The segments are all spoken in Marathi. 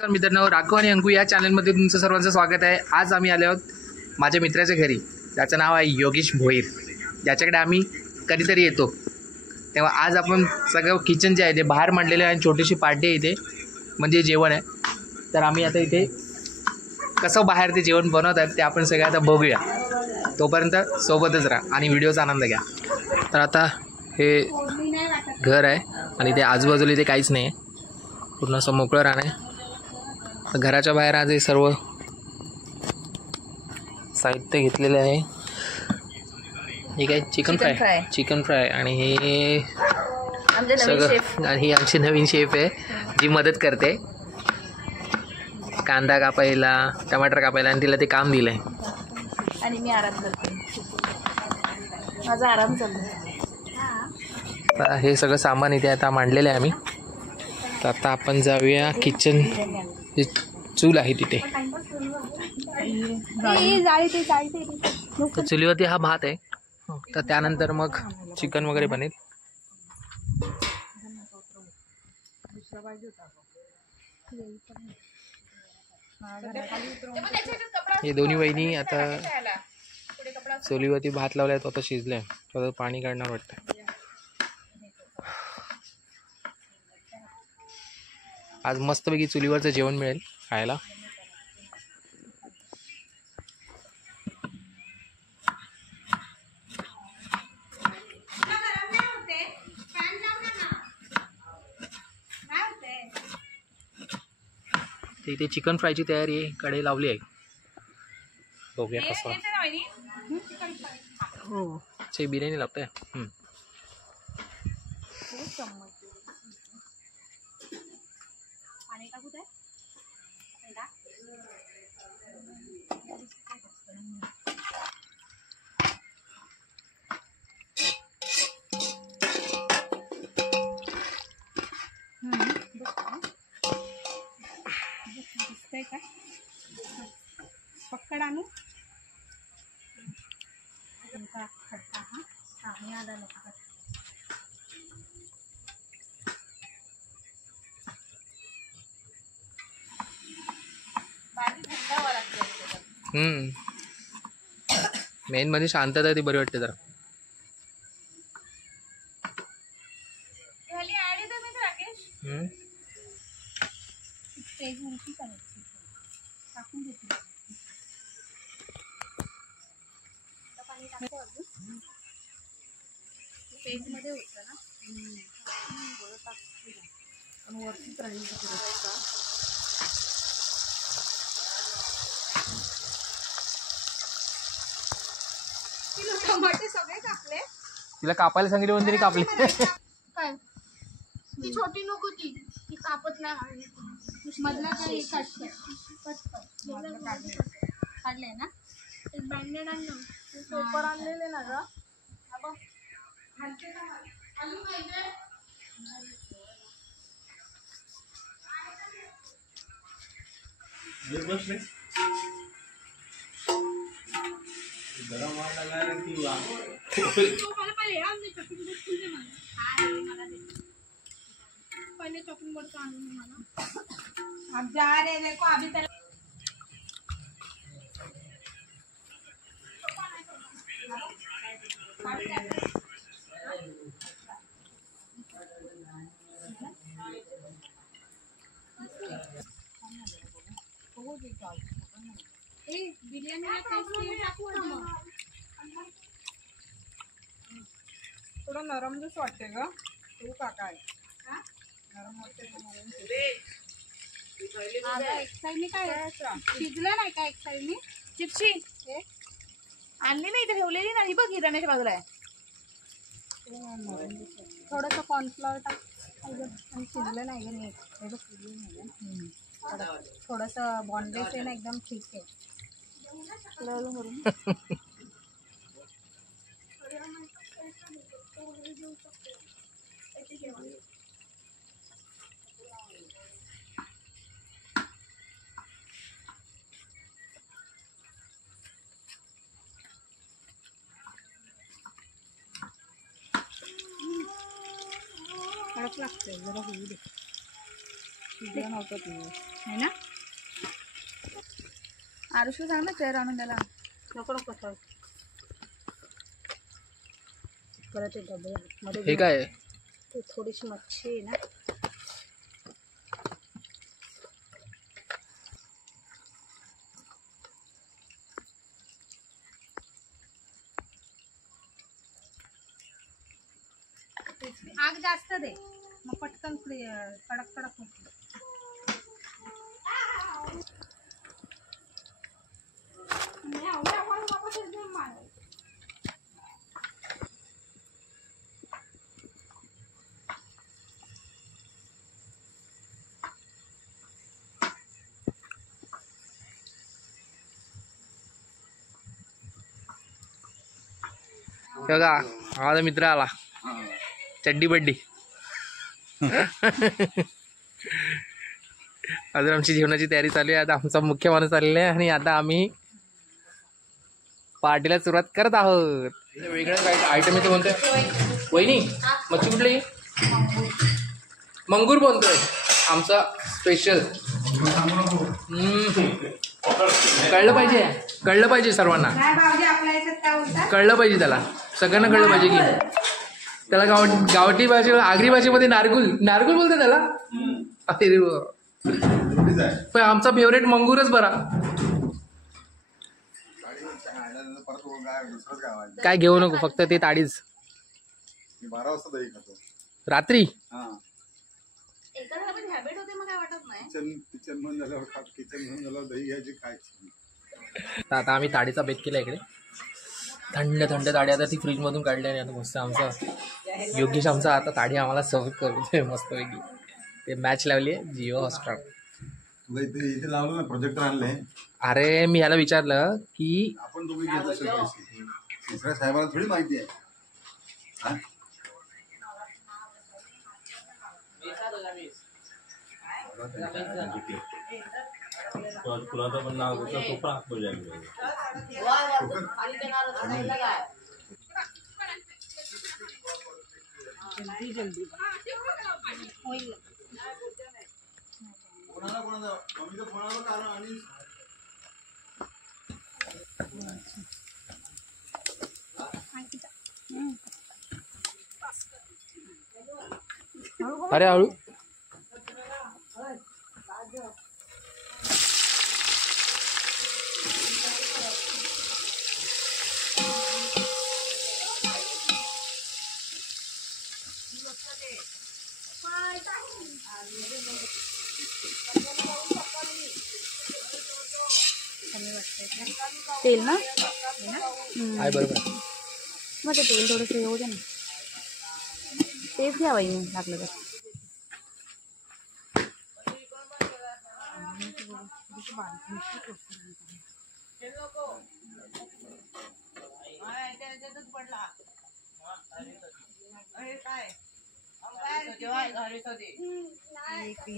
तर मित्रांनो, राघव आणि अंकू या चॅनलमध्ये तुमचं सर्वांचं स्वागत आहे. आज आम्ही आलो आहोत माझ्या मित्राच्या घरी, ज्याचं नाव आहे योगेश भोईर, ज्याच्याकडे आम्ही कधीतरी येतो. तेव्हा आज आपण सगळं किचन जे आहे ते बाहेर मांडलेलं आहे आणि छोटीशी पार्टी आहे इथे, म्हणजे जेवण आहे. तर आम्ही आता इथे कसं बाहेर ते जेवण बनवत आहेत ते आपण सगळं आता बघूया. तोपर्यंत सोबतच राहा आणि व्हिडिओचा आनंद घ्या. तर आता हे घर आहे आणि ते आजूबाजूला इथे काहीच नाही आहे, पूर्ण असं मोकळं राहणं आहे. घराच्या बाहेर आज हे सर्व साहित्य घेतलेलं आहे. हे काय चिकन फ्राय आणि हे सगळं, आणि ही आमची नवीन शेफ आहे जी मदत करते कांदा कापायला, टमाटर कापायला, आणि तिला ते काम दिलं आहे आणि मी आराम करते. माझा आराम चालू. हे सगळं सामान इथे आता मांडलेलं आहे आम्ही. तर आता आपण जाऊया किचन, चूल आहे तिथे. तर चुलीवरती हा भात आहे. तर त्यानंतर मग चिकन वगैरे बनेल. हे दोन्ही वहिनी आता चुलीवरती भात लावलाय, तो आता शिजलाय, तो पाणी काढणार वाटतं. आज मस्तपैकी चुलीवरचं जेवण मिळेल खायला. इथे चिकन फ्रायची तयारी आहे, कढई लावली आहे. बघूया कसं. हो, बिर्याणी लागते. पक्कड आणू मेन मध्ये शांतता ती बरी वाटते जरा. पेज मध्ये होतं ना, वरतीच राहील. टमाटे सगळे कापले. तिला कापायला सांगितले पण तरी कापले. काय ती छोटी नको, ती कापत नाही. मधला काय काढलंय ना, एक बँडेड आणलं, पेपर आणलेले ना ग. पहिले चॉपिंग बोर्ड आणून मला अब जा रहे देखो अभी तक. थोडं नरम जस वाटते ग. तू का काय नरम वाटते. एक साईडने काय शिजलं नाही का? एक साईडने चिप्सी आणली नाही इथे ठेवलेली नाही बघ, हिराण्याच्या बाजूला आहे. थोडंसं कॉर्नफ्लॉवर टाक. आणि शिजलं नाही ग नीट. थोडंसं बॉन्डेस आहे ना, एकदम ठीक आहे. कडक लागतंय जरा, होऊ दे. शिजलं नव्हतं ते. आहे ना. आरुषला सांग ना चेअर आणून त्याला. नको नको ठेव. परत एक डबे मध्ये हे काय आहे? ते थोडीशी मच्छी आहे ना. आग जास्त दे मग पटकन कडक कडक होते. बघा माझा मित्र आला. चड्डी बड्डी. अजून आमची जेवणाची तयारी चालू आहे. आता आमचा मुख्य माणूस आलेला आहे आणि आता आम्ही पार्टीला सुरुवात करत आहोत. वेगळं काय आयटम इथे बोलतोय वहिनी. मच्छी कुठली? मंगूर बोलतोय आमचा स्पेशल. कळलं पाहिजे, कळलं पाहिजे सर्वांना, कळलं पाहिजे त्याला, सगळ्यांना कळलं पाहिजे की त्याला गावठी भाषे आगरी भाषेमध्ये नारगुल नारगुल बोलते त्याला. अरे पण आमचा फेवरेट मंगूरच बरा. काय घेऊ नको फक्त ते ताडीच. 12 वाजता दही खातो रात्री. हॅबिट होते मग काय वाटत नाही. किचन म्हणून झाल्यावर दही घ्यायची खायची. आता आम्ही ताडीचा बेत केला इकडे. थंड थंड ताडी आता ती फ्रीजमधून काढली आणि आता मस्त आमचा योगेश आमचा आता ताडी आम्हाला सर्व करतोय मस्तपैकी. ते मॅच लावली आहे जिओ हॉटस्टार. इथे लावलं ना प्रोजेक्टर आणले. अरे मी ह्याला विचारलं की आपण तुम्ही घेत असेल पैसे. दुसऱ्या साहेबाला थोडी माहिती आहे. पण नाव तो पण हात जल्दी कोणाला मम्मीचं कोणाला कारण आणि अरे हळू. तेल ना आहे बरोबर. मग ते तेल थोडंसं येऊ दे ना. तेच घ्या वहिनी लागलं तर.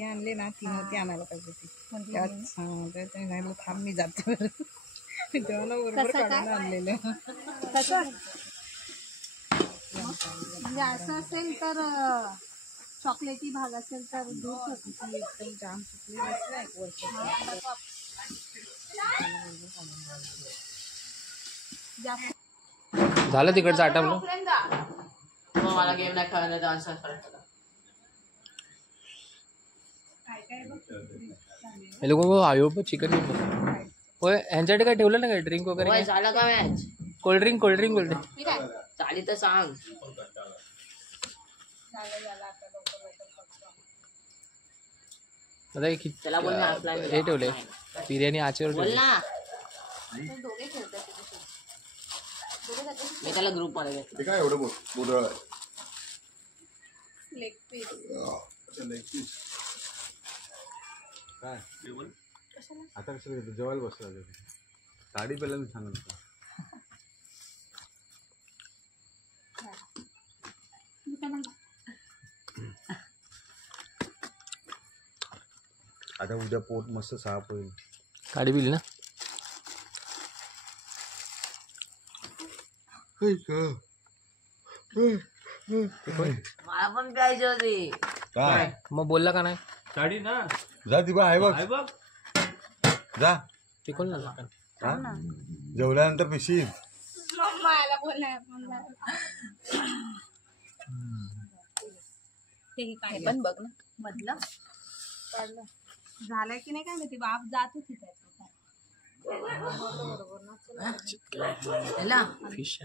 आणले ना ती नव्हती आणायला पाहिजे ती. त्याच थांब मी जाते तेव्हा बरोबर काढून आणलेलं. कसं म्हणजे असं असेल तर चॉकलेटी भाग असेल तर दूध होती ती एकदम जाम सुकली नसलं एक वर्ष. झालं तिकडचं आटमलं. मला गेम नाही खेळण्याचा आन्सर करायचा. हे लोक आयो पण चिकन होय. ह्यांच्याकडे काय ठेवलं ना काय ड्रिंक वगैरे? झालं का मॅच? कोल्ड्रिंक कोल्ड्रिंक कोल्ड्रिंक चाली तर सांग. आता त्याला बोल ना आपला हे ठेवले बिर्याणी आचेवर बोल ठेवले. ना. मी त्याला ग्रुप मध्ये घेतलं. ते काय एवढं बोडळ आहे. लेग पीस लेग पीस काय आता कसं जेवायला बसला साडी पहिल्यांदा सांगत होता. आता उद्या पोट मस्त साफ होईल. गाडी बिल ना. मला पण प्यायची होती. काय मग बोलला का नाही? साडी ना जा दिबा आहे बघ आहे बघ जा ते कोण ना हा? जेवल्यानंतर पिशी मला बोलाय ते पण बघ ना मधलं झालं की नाही काय माहिती बाप जात होती फिश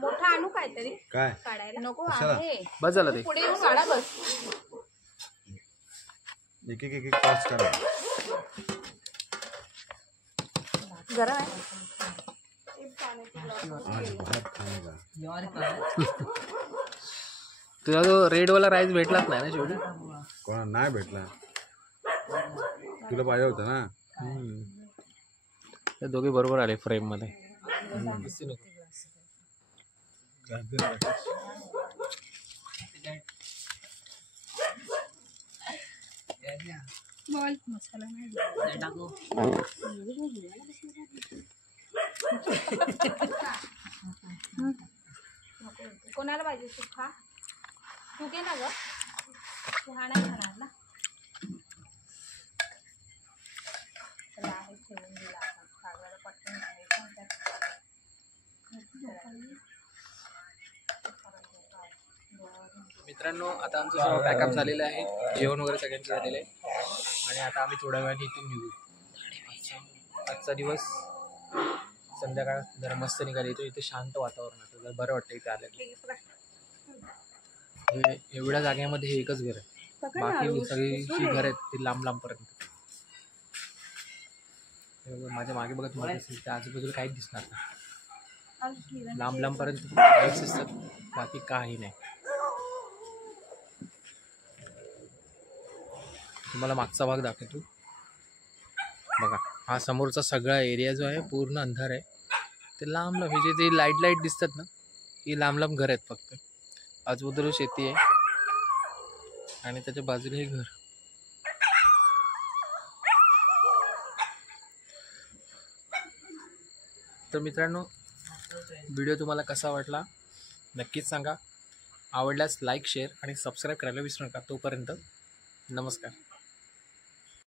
मोठा आणू काहीतरी काय काढायला नको कशाला? आहे बस झालं ते पुढे येऊन काढा बस एक एक एक एक पाच करा गरम आहे आज भात खायला तुझा जो रेडवाला राईस भेटलाच नाही ना शेवटी कोणा नाही भेटला तुला पाहिजे होता ना ते दोघे बरोबर आले फ्रेम मध्ये बोल मसाला नाही कोणाला पाहिजे सुखा तू घे ना ग तू हा नाही खाणार ना त्याला आहे ठेवून दिला आपण सागराला पटकन खायचं मित्रांनो आता आमचं सर्व पॅकअप झालेलं आहे जेवण वगैरे सगळ्यांचं झालेलं आहे आणि आता आम्ही थोड्या वेळाने इथून निघू आजचा दिवस संध्याकाळ जरा मस्त निघाली येतो इथे शांत वातावरण आहे जरा बरं वाटतं इथे आलं हे एवढ्या जागेमध्ये हे एकच घर आहे बाकी सगळी जी घर आहेत ती लांब लांबपर्यंत माझ्या मागे बघत मला त्या आजूबाजूला काहीच दिसणार नाही लांब लांबपर्यंत काहीच दिसतात बाकी काही नाही तुम्हाला मागचा भाग दाखवतो बघा हा समोरचा सगळा एरिया जो आहे पूर्ण अंधार आहे ते लांब लांब हे जे लाईट दिसतात ना ही लांब लांब घर आहेत फक्त आजूबाजूला शेती आहे आणि त्याच्या बाजूला हे घर तर मित्रांनो व्हिडिओ तुम्हाला कसा वाटला नक्कीच सांगा आवडल्यास लाईक शेअर आणि सबस्क्राईब करायला विसरू नका तोपर्यंत नमस्कार